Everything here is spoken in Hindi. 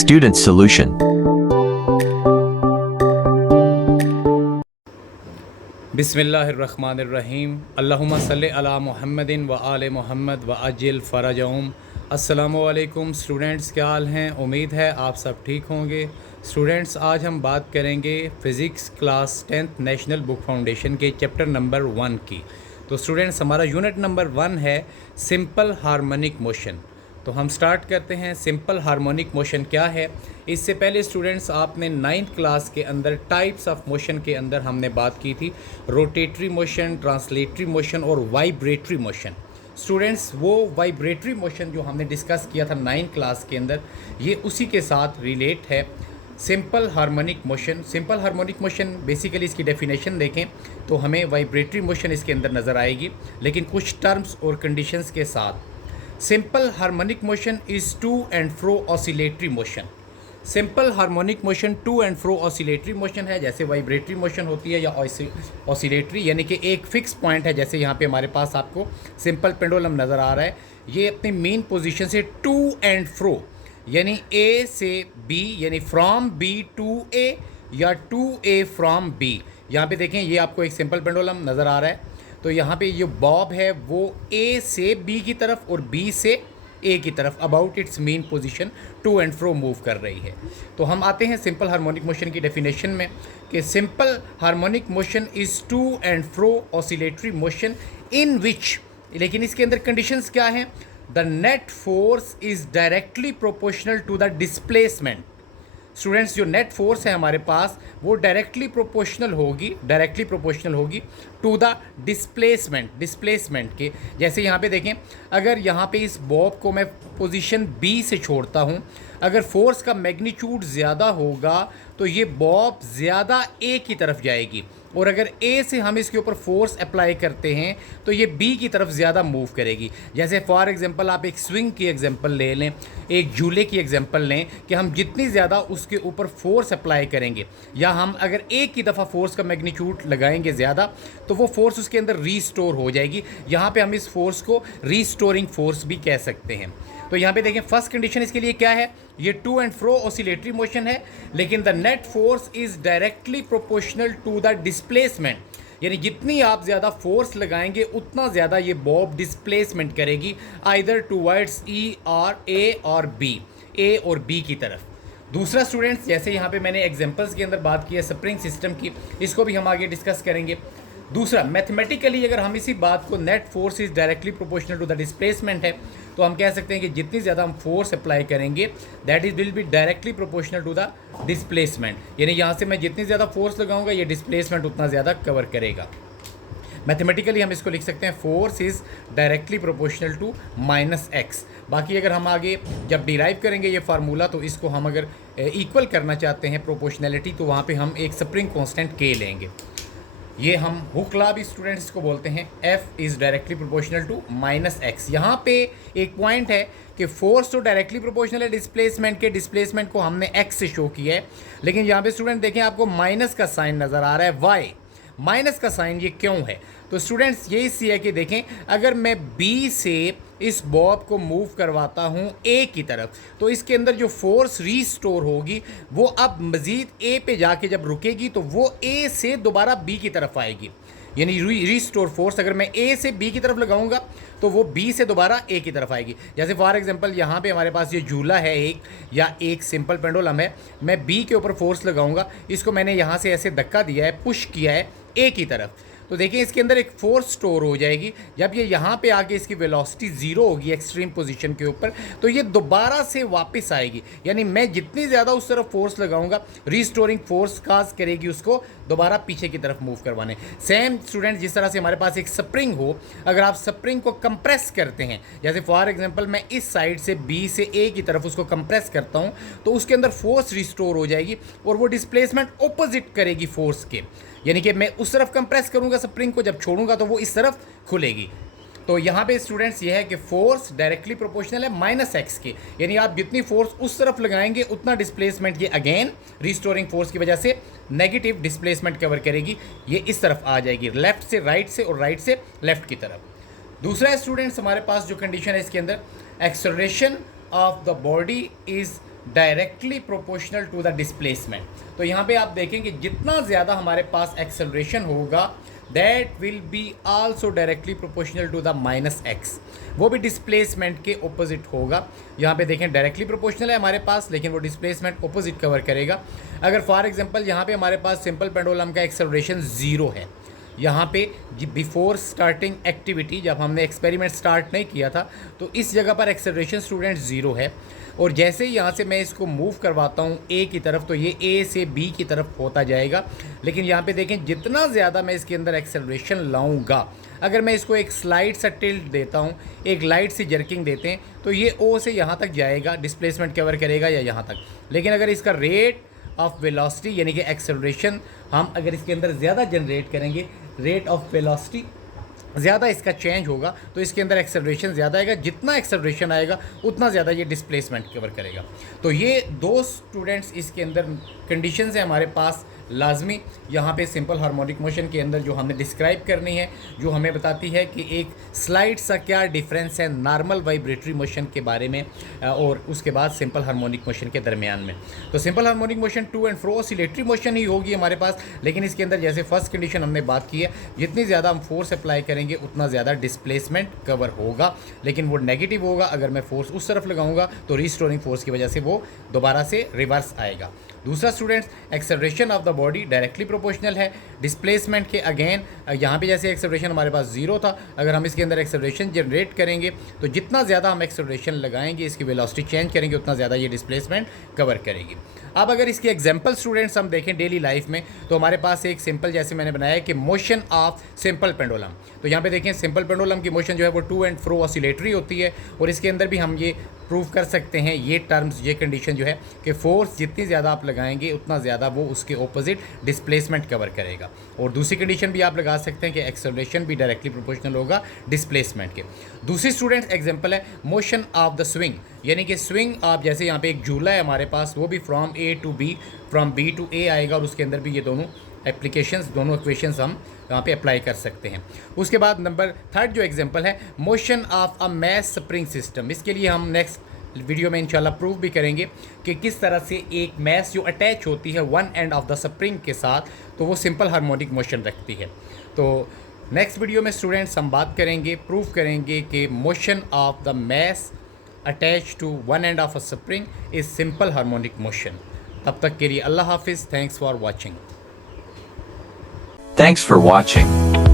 Student solution. बिस्मिल्लाहिर्रहमानिर्रहीम अल्लाहुम्मा सल्लि अला मुहम्मदिन व आले मोहम्मद व अजिल फ़रजहुम। अस्सलामुअलैकुम स्टूडेंट्स, क्या हाल हैं? उम्मीद है आप सब ठीक होंगे। स्टूडेंट्स, आज हम बात करेंगे physics class 10th national book foundation के चैप्टर नंबर 1 की। तो स्टूडेंट्स, हमारा यूनिट नंबर 1 है सिंपल हार्मोनिक मोशन। तो हम स्टार्ट करते हैं। सिंपल हार्मोनिक मोशन क्या है? इससे पहले स्टूडेंट्स, आपने 9th क्लास के अंदर टाइप्स ऑफ मोशन के अंदर हमने बात की थी रोटेटरी मोशन, ट्रांसलेटरी मोशन और वाइब्रेटरी मोशन। स्टूडेंट्स, वो वाइब्रेटरी मोशन जो हमने डिस्कस किया था 9th क्लास के अंदर, ये उसी के साथ रिलेट है simple harmonic motion. Simple harmonic motion basically इसकी डेफिनेशन देखें तो हमें वाइब्रेटरी मोशन इसके अंदर नज़र आएगी, लेकिन कुछ टर्म्स और कंडीशंस के साथ। Simple harmonic motion is to and fro oscillatory motion. Simple harmonic motion to and fro oscillatory motion है, जैसे वाइब्रेटरी मोशन होती है या ऑसिलेटरी, यानी कि एक फिक्स पॉइंट है। जैसे यहाँ पे हमारे पास आपको सिंपल पेंडुलम नज़र आ रहा है, ये अपनी मेन पोजीशन से टू एंड फ्रो, यानी ए से बी, यानी फ्रॉम बी टू ए या टू ए फ्रॉम बी। यहाँ पे देखें, ये आपको एक सिंपल पेंडुलम नज़र आ रहा है। तो यहाँ पे ये बॉब है वो ए से बी की तरफ और बी से ए की तरफ about its mean position to and fro move कर रही है। तो हम आते हैं सिंपल हार्मोनिक मोशन की डेफिनेशन में कि simple harmonic motion is to and fro oscillatory motion in which, लेकिन इसके अंदर कंडीशंस क्या हैं? The net force is directly proportional to the displacement. Students, जो नेट फोर्स है हमारे पास वो डायरेक्टली प्रोपोर्शनल होगी टू द डिस्प्लेसमेंट के। जैसे यहाँ पे देखें, अगर यहाँ पे इस बॉब को मैं पोजीशन बी से छोड़ता हूँ, अगर फोर्स का मैग्नीट्यूड ज़्यादा होगा तो ये बॉब ज़्यादा ए की तरफ जाएगी, और अगर ए से हम इसके ऊपर फोर्स अप्लाई करते हैं तो ये बी की तरफ ज़्यादा मूव करेगी। जैसे फॉर एग्जांपल आप एक स्विंग की एग्जांपल ले लें, एक झूले की एग्जांपल लें कि हम जितनी ज़्यादा उसके ऊपर फोर्स अप्लाई करेंगे या हम अगर एक ही दफ़ा फोर्स का मैग्नीट्यूड लगाएंगे ज़्यादा तो वो फोर्स उसके अंदर रीस्टोर हो जाएगी। यहाँ पे हम इस फोर्स को रीस्टोरिंग फोर्स भी कह सकते हैं। तो यहाँ पे देखें, फर्स्ट कंडीशन इसके लिए क्या है? ये to and fro oscillatory motion है, लेकिन the net force is directly proportional to the displacement, यानी जितनी आप ज़्यादा फोर्स लगाएंगे उतना ज़्यादा ये बॉब डिस्प्लेसमेंट करेगी आइदर टूवर्ड्स ई और ए और बी, ए और बी की तरफ। दूसरा स्टूडेंट्स, जैसे यहाँ पे मैंने एग्जांपल्स के अंदर बात की है स्प्रिंग सिस्टम की, इसको भी हम आगे डिस्कस करेंगे। दूसरा, मैथमेटिकली अगर हम इसी बात को net force is directly proportional to the displacement है तो हम कह सकते हैं कि जितनी ज़्यादा हम फोर्स अप्लाई करेंगे that is will be directly proportional to the displacement, यानी यहाँ से मैं जितनी ज़्यादा फोर्स लगाऊंगा ये डिस्प्लेसमेंट उतना ज़्यादा कवर करेगा। मैथमेटिकली हम इसको लिख सकते हैं force is directly proportional to minus x. बाकी अगर हम आगे जब डिराइव करेंगे ये फार्मूला तो इसको हम अगर इक्वल करना चाहते हैं प्रोपोर्शनैलिटी तो वहाँ पे हम एक स्प्रिंग कांस्टेंट के लेंगे। ये हम हुक लॉ भी स्टूडेंट्स इसको बोलते हैं, F is directly proportional to minus x. यहाँ पे एक पॉइंट है कि फोर्स तो डायरेक्टली प्रोपोर्शनल है डिस्प्लेसमेंट के, डिस्प्लेसमेंट को हमने x से शो किया है, लेकिन यहाँ पे स्टूडेंट देखें आपको माइनस का साइन नज़र आ रहा है। वाई माइनस का साइन ये क्यों है? तो स्टूडेंट्स ये इसी है कि देखें, अगर मैं B से इस बॉब को मूव करवाता हूँ A की तरफ तो इसके अंदर जो फोर्स रीस्टोर होगी वो अब मज़ीद A पे जाके जब रुकेगी तो वो A से दोबारा B की तरफ आएगी, यानी रीस्टोर फोर्स अगर मैं A से B की तरफ लगाऊंगा तो वो B से दोबारा A की तरफ आएगी। जैसे फॉर एग्जांपल यहाँ पे हमारे पास ये झूला है एक, या एक सिंपल पेंडुलम है, मैं B के ऊपर फोर्स लगाऊंगा, इसको मैंने यहाँ से ऐसे धक्का दिया है, पुश किया है A की तरफ, तो देखिए इसके अंदर एक फोर्स स्टोर हो जाएगी। जब ये यहाँ पे आके इसकी वेलोसिटी ज़ीरो होगी एक्सट्रीम पोजीशन के ऊपर तो ये दोबारा से वापस आएगी, यानी मैं जितनी ज़्यादा उस तरफ फोर्स लगाऊंगा रीस्टोरिंग फोर्स काज करेगी उसको दोबारा पीछे की तरफ मूव करवाने। सेम स्टूडेंट, जिस तरह से हमारे पास एक स्प्रिंग हो, अगर आप स्प्रिंग को कंप्रेस करते हैं, जैसे फॉर एग्जांपल मैं इस साइड से B से A की तरफ उसको कंप्रेस करता हूँ तो उसके अंदर फोर्स रिस्टोर हो जाएगी और वो डिस्प्लेसमेंट ऑपोजिट करेगी फोर्स के, यानी कि मैं उस तरफ कंप्रेस करूँगा स्प्रिंग को, जब छोड़ूंगा तो वो इस तरफ खुलेगी। तो यहाँ पे स्टूडेंट्स ये है कि फोर्स डायरेक्टली प्रोपोर्शनल है माइनस एक्स के, यानी आप जितनी फोर्स उस तरफ लगाएंगे उतना डिस्प्लेसमेंट ये अगेन रिस्टोरिंग फोर्स की वजह से नेगेटिव डिस्प्लेसमेंट कवर करेगी, ये इस तरफ आ जाएगी, लेफ्ट से राइट से और राइट से लेफ्ट की तरफ। दूसरा स्टूडेंट्स, हमारे पास जो कंडीशन है इसके अंदर, acceleration of the body is directly proportional to the displacement. तो यहाँ पे आप देखेंगे जितना ज़्यादा हमारे पास एक्सेलरेशन होगा that will be also directly proportional to the minus x, वो भी डिस्प्लेसमेंट के ऑपोजिट होगा। यहाँ पे देखें डायरेक्टली प्रोपोर्शनल है हमारे पास, लेकिन वो डिस्प्लेसमेंट ऑपोजिट कवर करेगा। अगर फॉर एग्जांपल यहाँ पे हमारे पास सिंपल पेंडुलम का एक्सेलरेशन ज़ीरो है, यहाँ पे बिफोर स्टार्टिंग एक्टिविटी जब हमने एक्सपेरिमेंट स्टार्ट नहीं किया था तो इस जगह पर एक्सेलरेशन स्टूडेंट ज़ीरो है, और जैसे ही यहाँ से मैं इसको मूव करवाता हूँ ए की तरफ तो ये ए से बी की तरफ होता जाएगा। लेकिन यहाँ पे देखें जितना ज़्यादा मैं इसके अंदर एक्सेलरेशन लाऊंगा, अगर मैं इसको एक स्लाइड सा टिल्ट देता हूँ, एक लाइट सी जर्किंग देते हैं तो ये ओ से यहाँ तक जाएगा, डिस्प्लेसमेंट कवर करेगा या यहाँ तक। लेकिन अगर इसका रेट ऑफ वेलोसिटी यानी कि एक्सेलरेशन हम अगर इसके अंदर ज़्यादा जनरेट करेंगे, रेट ऑफ वेलोसिटी ज़्यादा इसका चेंज होगा तो इसके अंदर एक्सेलरेशन ज़्यादा आएगा। जितना एक्सेलरेशन आएगा उतना ज़्यादा ये डिस्प्लेसमेंट कवर करेगा। तो ये दो स्टूडेंट्स इसके अंदर कंडीशंस है हमारे पास लाजमी। यहाँ पे सिंपल हार्मोनिक मोशन के अंदर जो हमने डिस्क्राइब करनी है, जो हमें बताती है कि एक स्लाइड सा क्या डिफरेंस है नॉर्मल वाइब्रेटरी मोशन के बारे में और उसके बाद सिंपल हार्मोनिक मोशन के दरमियान में। तो simple harmonic motion to and fro oscillatory motion ही होगी हमारे पास, लेकिन इसके अंदर जैसे फर्स्ट कंडीशन हमने बात की है, जितनी ज़्यादा हम फोर्स अप्लाई करेंगे उतना ज़्यादा डिस्प्लेसमेंट कवर होगा, लेकिन वो नेगेटिव होगा। अगर मैं फोर्स उस तरफ लगाऊंगा तो रिस्टोरिंग फोर्स की वजह से वो दोबारा से रिवर्स आएगा। दूसरा students, acceleration of the body directly proportional है डिस्प्लेसमेंट के। अगेन यहाँ पे जैसे एक्सेलरेशन हमारे पास ज़ीरो था, अगर हम इसके अंदर एक्सेलरेशन जनरेट करेंगे तो जितना ज़्यादा हम एक्सेलरेशन लगाएंगे, इसकी वेलोसिटी चेंज करेंगे, उतना ज़्यादा ये डिस्प्लेसमेंट कवर करेगी। अब अगर इसके एग्जाम्पल स्टूडेंट्स हम देखें डेली लाइफ में तो हमारे पास एक सिंपल जैसे मैंने बनाया है कि मोशन ऑफ सिंपल पेंडुलम। तो यहाँ पे देखें सिंपल पेंडुलम की मोशन जो है वो टू एंड फ्रो ऑसिलेटरी होती है, और इसके अंदर भी हम ये प्रूव कर सकते हैं ये टर्म्स, ये कंडीशन जो है कि फोर्स जितनी ज़्यादा आप लगाएंगे उतना ज़्यादा वो उसके ऑपोजिट डिस्प्लेसमेंट कवर करेगा। और दूसरी कंडीशन भी आप लगा सकते हैं कि एक्सेलरेशन भी डायरेक्टली प्रोपोर्शनल होगा डिस्प्लेसमेंट के। दूसरी स्टूडेंट्स एग्जांपल है मोशन ऑफ द स्विंग, यानी कि स्विंग आप जैसे यहाँ पे एक झूला है हमारे पास, वो भी from A to B, from B to A आएगा, और उसके अंदर भी ये दोनों एप्लीकेशंस, दोनों इक्वेशंस हम यहाँ पे अप्लाई कर सकते हैं। उसके बाद नंबर थर्ड जो एग्जांपल है motion of a mass spring system, इसके लिए हम नेक्स्ट वीडियो में इंशाल्लाह प्रूव भी करेंगे कि किस तरह से एक मैस जो अटैच होती है one end of the spring के साथ तो वो सिंपल हार्मोनिक मोशन रखती है। तो नेक्स्ट वीडियो में स्टूडेंट्स हम बात करेंगे, प्रूव करेंगे कि motion of the mass attach to one end of a spring is simple harmonic motion. तब तक के लिए अल्लाह हाफिज़, thanks for watching. Thanks for watching.